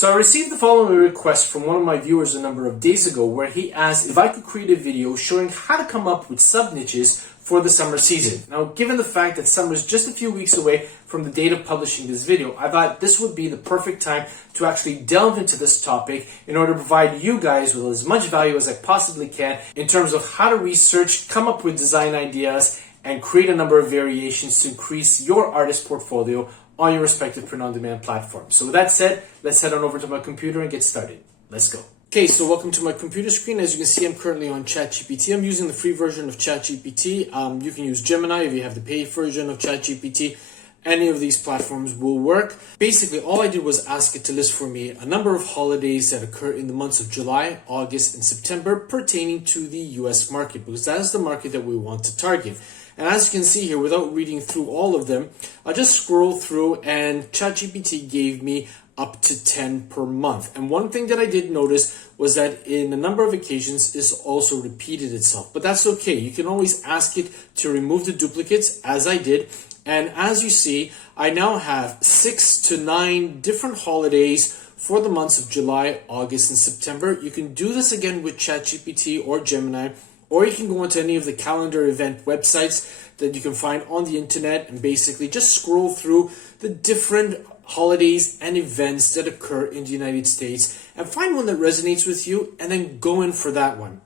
So I received the following request from one of my viewers a number of days ago where he asked if I could create a video showing how to come up with sub-niches for the summer season. Now, given the fact that summer is just a few weeks away from the date of publishing this video, I thought this would be the perfect time to actually delve into this topic in order to provide you guys with as much value as I possibly can in terms of how to research, come up with design ideas, and create a number of variations to increase your artist portfolio on your respective print-on-demand platforms. So with that said, let's head on over to my computer and get started. Let's go. Okay, so welcome to my computer screen. As you can see, I'm currently on ChatGPT. I'm using the free version of ChatGPT. You can use Gemini if you have the paid version of ChatGPT. Any of these platforms will work. Basically, all I did was ask it to list for me a number of holidays that occur in the months of July, August, and September pertaining to the US market, because that is the market that we want to target. And as you can see here, without reading through all of them, I just scroll through and ChatGPT gave me up to 10 per month. And one thing that I did notice was that in a number of occasions this also repeated itself. But that's okay. You can always ask it to remove the duplicates, as I did. And as you see, I now have 6 to 9 different holidays for the months of July, August, and September. You can do this again with ChatGPT or Gemini, or you can go into any of the calendar event websites that you can find on the internet and basically just scroll through the different holidays and events that occur in the United States and find one that resonates with you and then go in for that one.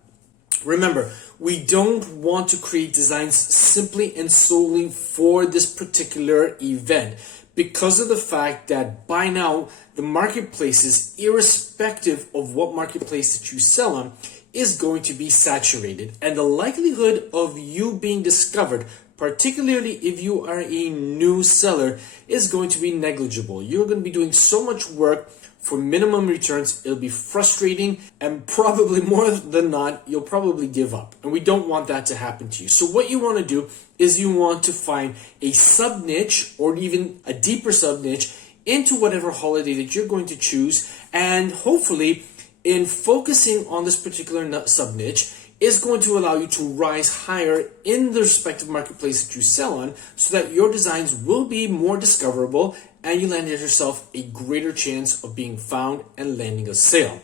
Remember, we don't want to create designs simply and solely for this particular event because of the fact that by now the marketplaces, irrespective of what marketplace that you sell on, is going to be saturated, and the likelihood of you being discovered, particularly if you are a new seller, is going to be negligible. You're going to be doing so much work for minimum returns. It'll be frustrating, and probably more than not, you'll probably give up. And we don't want that to happen to you. So what you want to do is you want to find a sub niche or even a deeper sub niche into whatever holiday that you're going to choose, and hopefully in focusing on this particular sub niche is going to allow you to rise higher in the respective marketplace that you sell on, so that your designs will be more discoverable and you land yourself a greater chance of being found and landing a sale.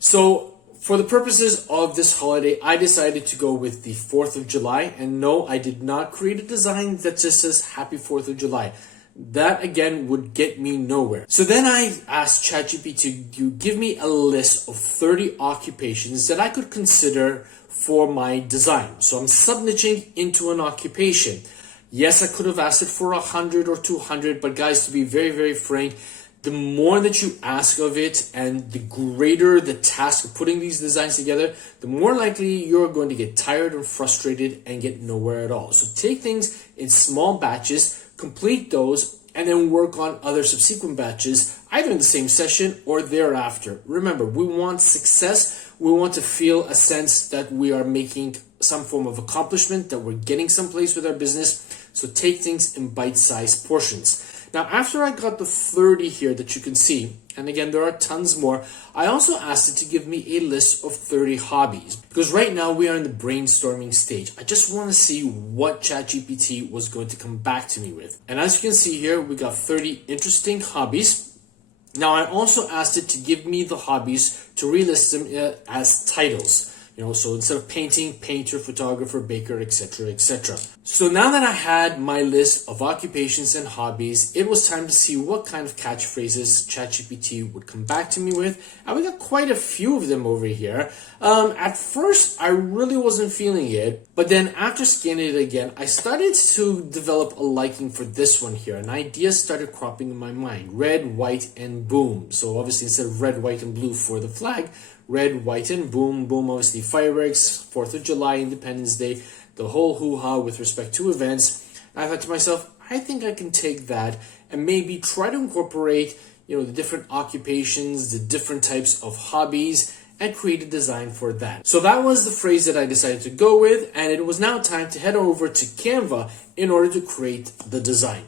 So for the purposes of this holiday, I decided to go with the 4th of July. And no, I did not create a design that just says Happy 4th of July. That again would get me nowhere. So then I asked ChatGPT to give me a list of 30 occupations that I could consider for my design. So I'm sub-niching into an occupation. Yes, I could have asked it for 100 or 200, but guys, to be very, very frank, the more that you ask of it and the greater the task of putting these designs together, the more likely you're going to get tired and frustrated and get nowhere at all. So take things in small batches, complete those, and then work on other subsequent batches, either in the same session or thereafter. Remember, we want success. We want to feel a sense that we are making some form of accomplishment, that we're getting someplace with our business. So take things in bite-sized portions. Now, after I got the 30 here that you can see, and again, there are tons more, I also asked it to give me a list of 30 hobbies, because right now we are in the brainstorming stage. I just want to see what ChatGPT was going to come back to me with. And as you can see here, we got 30 interesting hobbies. Now, I also asked it to give me the hobbies to relist them as titles. So instead of painting, painter, photographer, baker, etc., etc. So now that I had my list of occupations and hobbies, it was time to see what kind of catchphrases ChatGPT would come back to me with. And we got quite a few of them over here. At first, I really wasn't feeling it. But then after scanning it again, I started to develop a liking for this one here. An idea started cropping in my mind. Red, white, and boom. So obviously instead of red, white, and blue for the flag, red, white, and boom. Boom, obviously fireworks, 4th of July, Independence Day, the whole hoo-ha with respect to events. I thought to myself, I think I can take that and maybe try to incorporate, the different occupations, the different types of hobbies, and create a design for that. So that was the phrase that I decided to go with, and it was now time to head over to Canva in order to create the design.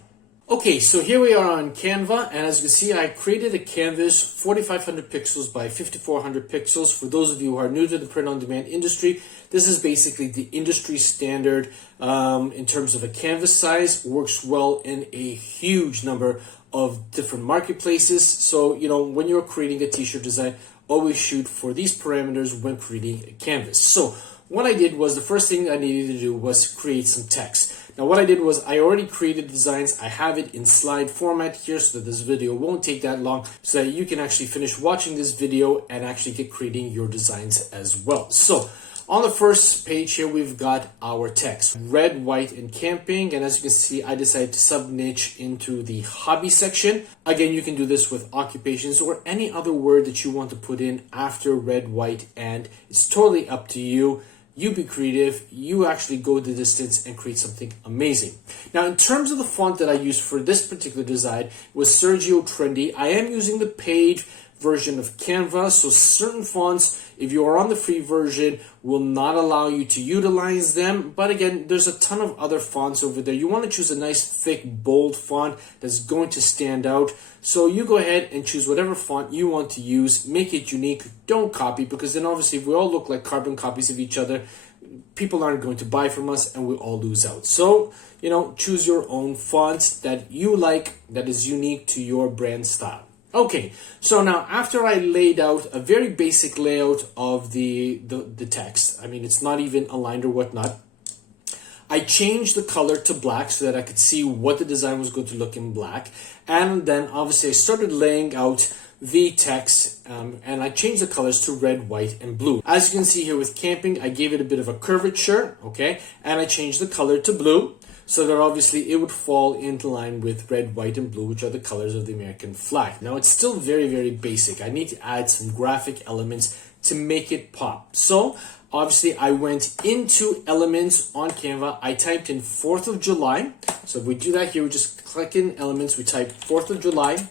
Okay, so here we are on Canva, and as you can see, I created a canvas 4500 pixels by 5400 pixels. For those of you who are new to the print-on-demand industry, this is basically the industry standard in terms of a canvas size. Works well in a huge number of different marketplaces. So, you know, when you're creating a t-shirt design, always shoot for these parameters when creating a canvas. So what I did was, the first thing I needed to do was create some text. Now what I did was, I already created designs. I have it in slide format here so that this video won't take that long, so that you can actually finish watching this video and actually get creating your designs as well. So on the first page here, we've got our text, red, white, and camping. And as you can see, I decided to sub-niche into the hobby section. Again, you can do this with occupations or any other word that you want to put in after red, white, and it's totally up to you. You be creative, you actually go the distance and create something amazing. Now, in terms of the font that I used for this particular design, it was Sergio Trendy. I am using the paid version of Canva, so certain fonts, if you are on the free version, will not allow you to utilize them. But again, there's a ton of other fonts over there. You want to choose a nice, thick, bold font that's going to stand out. So you go ahead and choose whatever font you want to use, make it unique, don't copy, because then obviously if we all look like carbon copies of each other, people aren't going to buy from us and we all lose out. So, you know, choose your own font that you like, that is unique to your brand style. Okay, so now after I laid out a very basic layout of the text, I mean, it's not even aligned or whatnot, I changed the color to black so that I could see what the design was going to look in black. And then obviously I started laying out the text and I changed the colors to red, white, and blue. As you can see here with camping, I gave it a bit of a curvature, okay? And I changed the color to blue, so that obviously it would fall into line with red, white, and blue, which are the colors of the American flag. Now, it's still very, very basic. I need to add some graphic elements to make it pop. So, obviously, I went into elements on Canva. I typed in 4th of July. So, if we do that here, we just click in elements. We type 4th of July.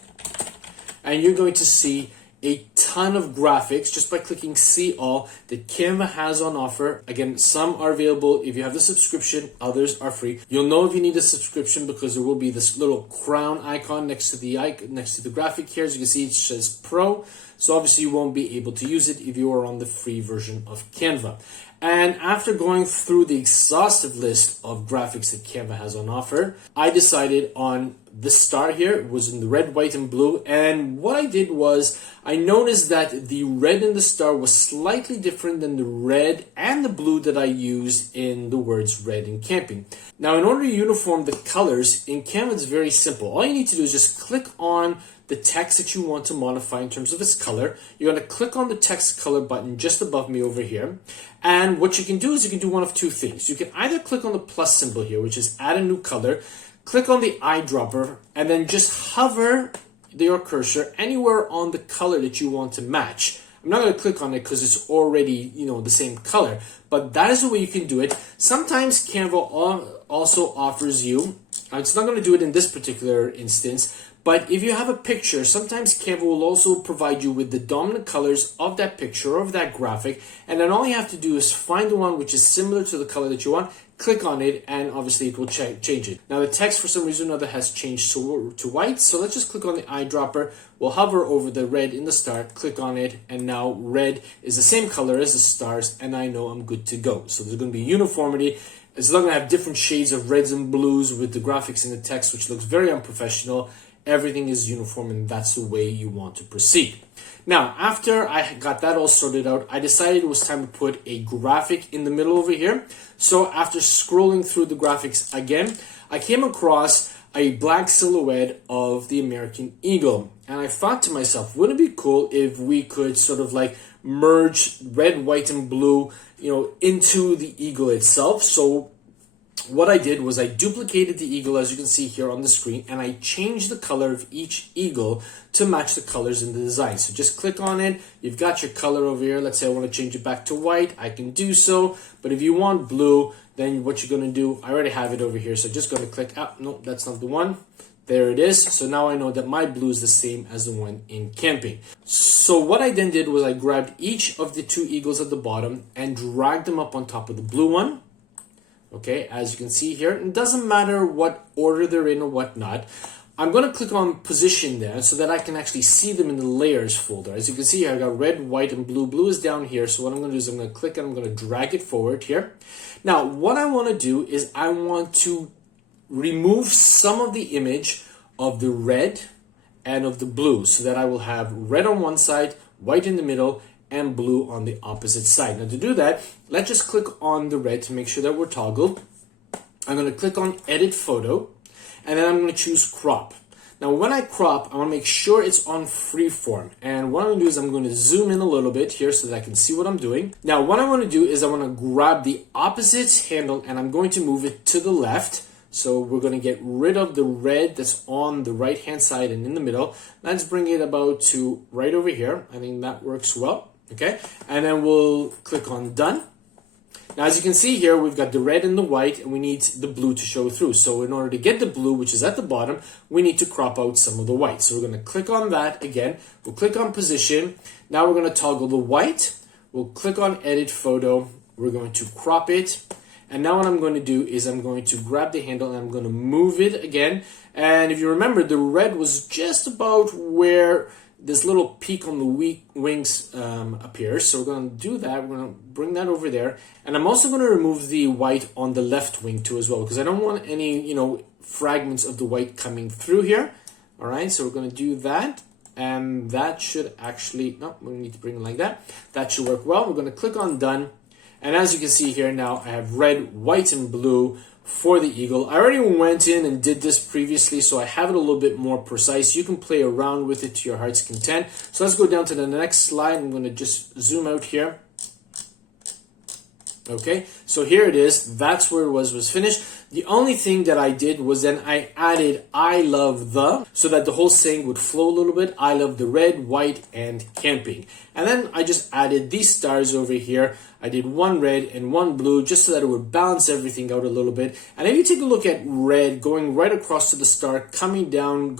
And you're going to see a ton of graphics just by clicking see all that Canva has on offer. Again, some are available if you have the subscription, others are free. You'll know if you need a subscription because there will be this little crown icon next to the graphic here. As you can see, it says Pro. So obviously you won't be able to use it if you are on the free version of Canva. And after going through the exhaustive list of graphics that Canva has on offer, I decided on this star here. It was in the red, white, and blue. And what I did was I noticed that the red in the star was slightly different than the red and the blue that I used in the words red and camping. Now, in order to uniform the colors in Canva, it's very simple. All you need to do is just click on the text that you want to modify in terms of its color. You're going to click on the text color button just above me over here. And what you can do is you can do one of two things. You can either click on the plus symbol here, which is add a new color, click on the eyedropper, and then just hover your cursor anywhere on the color that you want to match. I'm not going to click on it because it's already, you know, the same color, but that is the way you can do it. Sometimes Canva also offers you, it's not going to do it in this particular instance, but if you have a picture, sometimes Canva will also provide you with the dominant colors of that picture or of that graphic, and then all you have to do is find the one which is similar to the color that you want, click on it, and obviously it will change it. Now the text for some reason or another has changed to white, so let's just click on the eyedropper. We'll hover over the red in the star, click on it, and now red is the same color as the stars, and I know I'm good to go. So there's going to be uniformity. It's not going to have different shades of reds and blues with the graphics in the text, which looks very unprofessional. Everything is uniform, and that's the way you want to proceed. Now, after I got that all sorted out, I decided it was time to put a graphic in the middle over here. So after scrolling through the graphics again, I came across a black silhouette of the American eagle. And I thought to myself, wouldn't it be cool if we could sort of like merge red, white, and blue, you know, into the eagle itself? So what I did was I duplicated the eagle, as you can see here on the screen, and I changed the color of each eagle to match the colors in the design. So just click on it. You've got your color over here. Let's say I want to change it back to white. I can do so. But if you want blue, then what you're going to do, I already have it over here. So just going to click, no, that's not the one. There it is. So now I know that my blue is the same as the one in camping. So what I then did was I grabbed each of the two eagles at the bottom and dragged them up on top of the blue one. Okay, as you can see here, it doesn't matter what order they're in or whatnot. I'm going to click on position there so that I can actually see them in the layers folder. As you can see here, I got red, white, and blue. Blue is down here. So what I'm going to do is I'm going to click and I'm going to drag it forward here. Now, what I want to do is I want to remove some of the image of the red and of the blue, so that I will have red on one side, white in the middle, and blue on the opposite side. Now to do that, let's just click on the red to make sure that we're toggled. I'm going to click on Edit Photo, and then I'm going to choose Crop. Now when I crop, I want to make sure it's on freeform. And what I'm going to do is I'm going to zoom in a little bit here so that I can see what I'm doing. Now what I want to do is I want to grab the opposite handle and I'm going to move it to the left. So we're going to get rid of the red that's on the right hand side and in the middle. Let's bring it about to right over here. I think that works well. Okay, and then we'll click on Done. Now, as you can see here, we've got the red and the white, and we need the blue to show through. So in order to get the blue, which is at the bottom, we need to crop out some of the white. So we're going to click on that again. We'll click on Position. Now we're going to toggle the white. We'll click on Edit Photo. We're going to crop it. And now what I'm going to do is I'm going to grab the handle and I'm going to move it again. And if you remember, the red was just about where this little peak on the wings appears. So we're going to do that. We're going to bring that over there. And I'm also going to remove the white on the left wing too as well, because I don't want any, fragments of the white coming through here. All right, so we're going to do that. And that should actually, no, we need to bring it like that. That should work well. We're going to click on Done. And as you can see here now, I have red, white, and blue for the eagle. I already went in and did this previously, so I have it a little bit more precise. You can play around with it to your heart's content. So let's go down to the next slide. I'm going to just zoom out here. Okay, so here it is. That's where it was finished. The only thing that I did was then I added I love the, so that the whole saying would flow a little bit. I love the red, white, and camping. And then I just added these stars over here. I did one red and one blue just so that it would balance everything out a little bit. And if you take a look at red going right across to the star, coming down,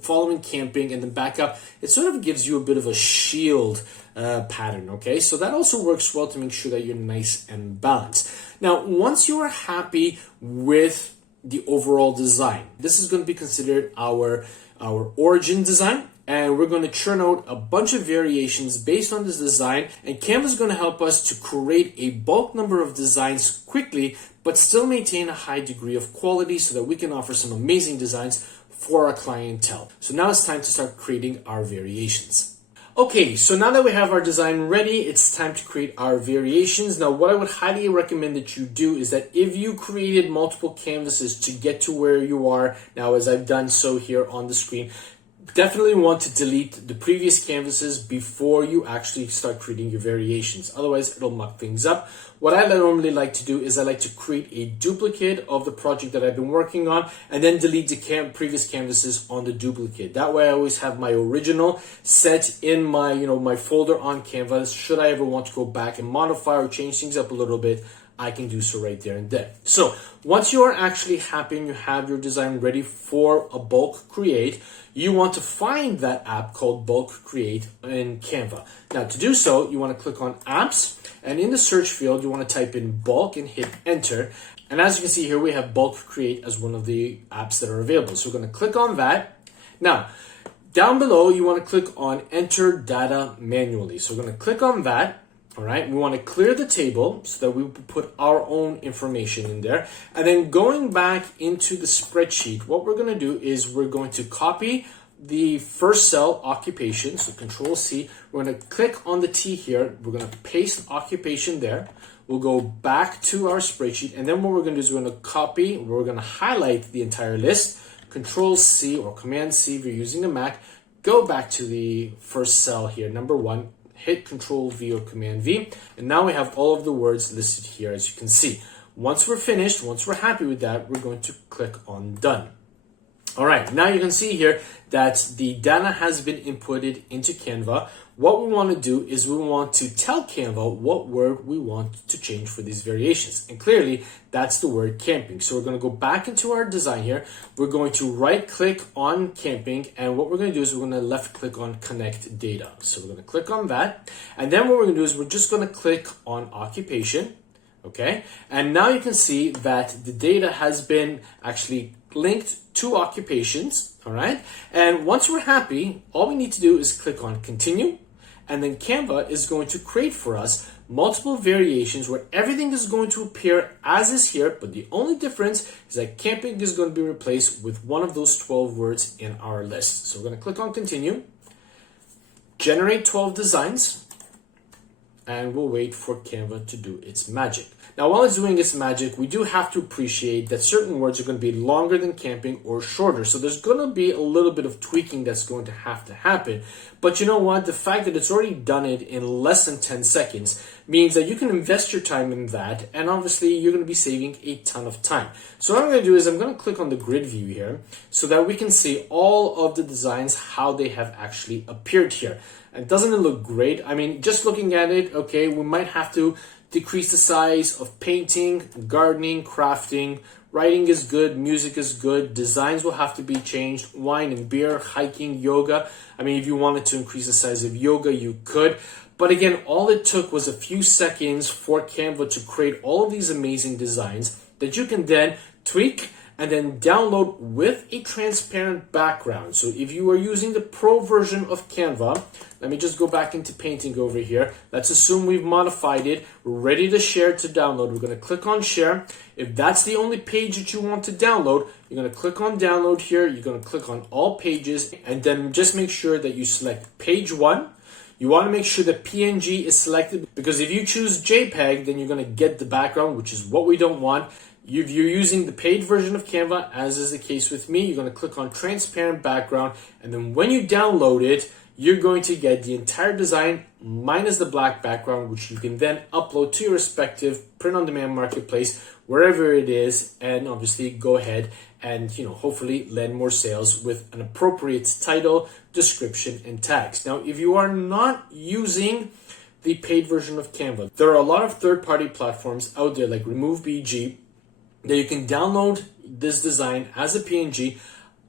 following camping, and then back up, it sort of gives you a bit of a shield pattern, okay? So that also works well to make sure that you're nice and balanced. Now, once you are happy with the overall design, this is going to be considered our origin design. And we're going to churn out a bunch of variations based on this design. And Canva is going to help us to create a bulk number of designs quickly, but still maintain a high degree of quality so that we can offer some amazing designs for our clientele. So now it's time to start creating our variations. Okay, so now that we have our design ready, it's time to create our variations. Now, what I would highly recommend that you do is that if you created multiple canvases to get to where you are now, as I've done so here on the screen, definitely want to delete the previous canvases before you actually start creating your variations. Otherwise, it'll muck things up. What I normally like to do is I like to create a duplicate of the project that I've been working on and then delete the previous canvases on the duplicate. That way I always have my original set in my, my folder on Canva. Should I ever want to go back and modify or change things up a little bit, I can do so right there and then. So once you are actually happy and you have your design ready for a bulk create, you want to find that app called Bulk Create in Canva. Now to do so, you want to click on Apps, and in the search field, you want to type in Bulk and hit Enter. And as you can see here, we have Bulk Create as one of the apps that are available. So we're going to click on that. Now, down below, you want to click on Enter Data Manually. So we're going to click on that. All right, we want to clear the table so that we put our own information in there. And then going back into the spreadsheet, what we're going to do is we're going to copy the first cell, occupation, so Control C. We're going to click on the T here. We're going to paste occupation there. We'll go back to our spreadsheet. And then what we're going to do is we're going to copy, we're going to highlight the entire list. Control C or Command C if you're using a Mac. Go back to the first cell here, number 1. Hit Control V or Command V, and now we have all of the words listed here, as you can see. Once we're finished, once we're happy with that, we're going to click on Done. All right, now you can see here that the data has been inputted into Canva. What we want to do is we want to tell Canva what word we want to change for these variations. And clearly, that's the word camping. So we're going to go back into our design here. We're going to right click on camping. And what we're going to do is we're going to left click on connect data. So we're going to click on that. And then what we're going to do is we're just going to click on occupation. Okay. And now you can see that the data has been actually linked to occupations. All right. And once we're happy, all we need to do is click on continue. And then Canva is going to create for us multiple variations where everything is going to appear as is here, but the only difference is that camping is going to be replaced with one of those 12 words in our list. So we're going to click on continue, generate 12 designs, and we'll wait for Canva to do its magic. Now, while it's doing its magic, we do have to appreciate that certain words are going to be longer than camping or shorter. So there's going to be a little bit of tweaking that's going to have to happen. But you know what? The fact that it's already done it in less than 10 seconds means that you can invest your time in that. And obviously, you're going to be saving a ton of time. So what I'm going to do is I'm going to click on the grid view here so that we can see all of the designs, how they have actually appeared here. And doesn't it look great? I mean, just looking at it, okay, we might have to decrease the size of painting, gardening, crafting. Writing is good, music is good, designs will have to be changed, wine and beer, hiking, yoga. I mean, if you wanted to increase the size of yoga, you could. But again, all it took was a few seconds for Canva to create all of these amazing designs that you can then tweak and then download with a transparent background. So if you are using the pro version of Canva, let me just go back into painting over here. Let's assume we've modified it. We're ready to share to download. We're going to click on share. If that's the only page that you want to download, you're going to click on download here. You're going to click on all pages and then just make sure that you select page 1. You want to make sure that PNG is selected because if you choose JPEG, then you're going to get the background, which is what we don't want. If you're using the paid version of Canva, as is the case with me, you're going to click on transparent background. And then when you download it, you're going to get the entire design minus the black background, which you can then upload to your respective print-on-demand marketplace, wherever it is, and obviously go ahead and hopefully land more sales with an appropriate title, description, and tags. Now, if you are not using the paid version of Canva, there are a lot of third-party platforms out there like RemoveBG that you can download this design as a PNG,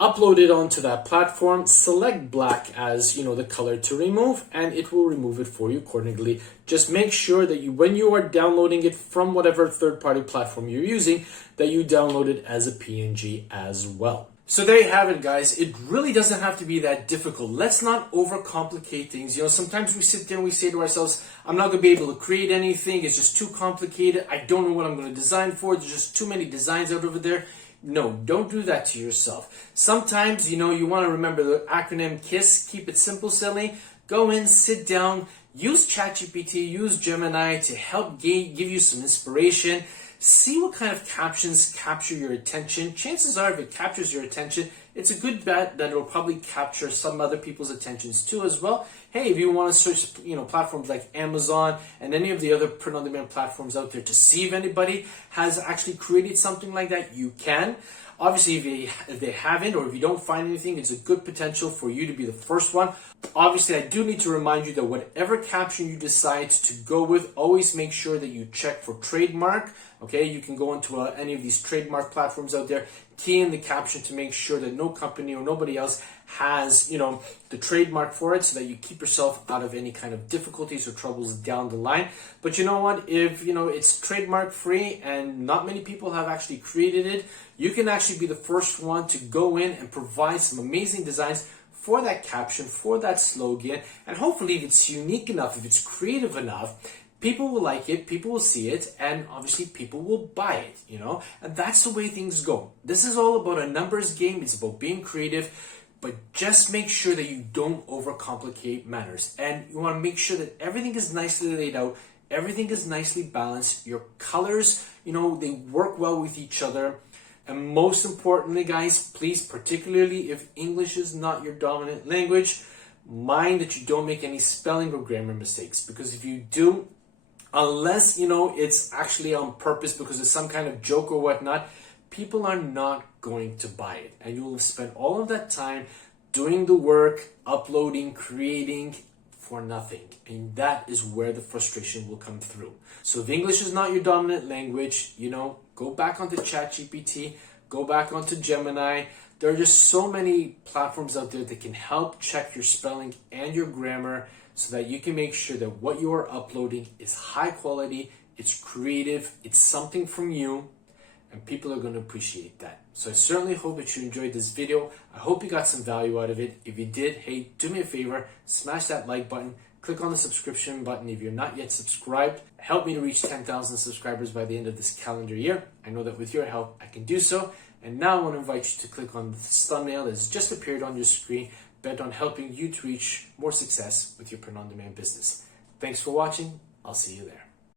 upload it onto that platform, select black as the color to remove, and it will remove it for you accordingly. Just make sure that when you are downloading it from whatever third-party platform you're using, that you download it as a PNG as well. So there you have it, guys. It really doesn't have to be that difficult. Let's not overcomplicate things. Sometimes we sit there and we say to ourselves, I'm not going to be able to create anything. It's just too complicated. I don't know what I'm going to design for. There's just too many designs out over there. No, don't do that to yourself. Sometimes, you want to remember the acronym KISS, keep it simple, silly. Go in, sit down, use ChatGPT, use Gemini to help give you some inspiration. See what kind of captions capture your attention. Chances are, if it captures your attention, it's a good bet that it'll probably capture some other people's attentions too as well. Hey, if you want to search, platforms like Amazon and any of the other print-on-demand platforms out there to see if anybody has actually created something like that, you can. Obviously, if they haven't, or if you don't find anything, it's a good potential for you to be the first one. Obviously, I do need to remind you that whatever caption you decide to go with, always make sure that you check for trademark. Okay, you can go into any of these trademark platforms out there, key in the caption to make sure that no company or nobody else has, the trademark for it, so that you keep yourself out of any kind of difficulties or troubles down the line. But you know what? If, it's trademark free and not many people have actually created it, you can actually be the first one to go in and provide some amazing designs for that caption, for that slogan. And hopefully, if it's unique enough, if it's creative enough, people will like it, people will see it, and obviously people will buy it, And that's the way things go. This is all about a numbers game. It's about being creative, but just make sure that you don't overcomplicate matters. And you want to make sure that everything is nicely laid out, everything is nicely balanced. Your colors, they work well with each other. And most importantly, guys, please, particularly if English is not your dominant language, mind that you don't make any spelling or grammar mistakes. Because if you do, unless, it's actually on purpose because it's some kind of joke or whatnot, people are not going to buy it. And you will spend all of that time doing the work, uploading, creating for nothing. And that is where the frustration will come through. So if English is not your dominant language, go back onto ChatGPT, go back onto Gemini. There are just so many platforms out there that can help check your spelling and your grammar so that you can make sure that what you are uploading is high quality, it's creative, it's something from you, and people are going to appreciate that. So I certainly hope that you enjoyed this video. I hope you got some value out of it. If you did, hey, do me a favor, smash that like button, click on the subscription button if you're not yet subscribed. Help me to reach 10,000 subscribers by the end of this calendar year. I know that with your help, I can do so. And now I want to invite you to click on this thumbnail that has just appeared on your screen, bent on helping you to reach more success with your print-on-demand business. Thanks for watching. I'll see you there.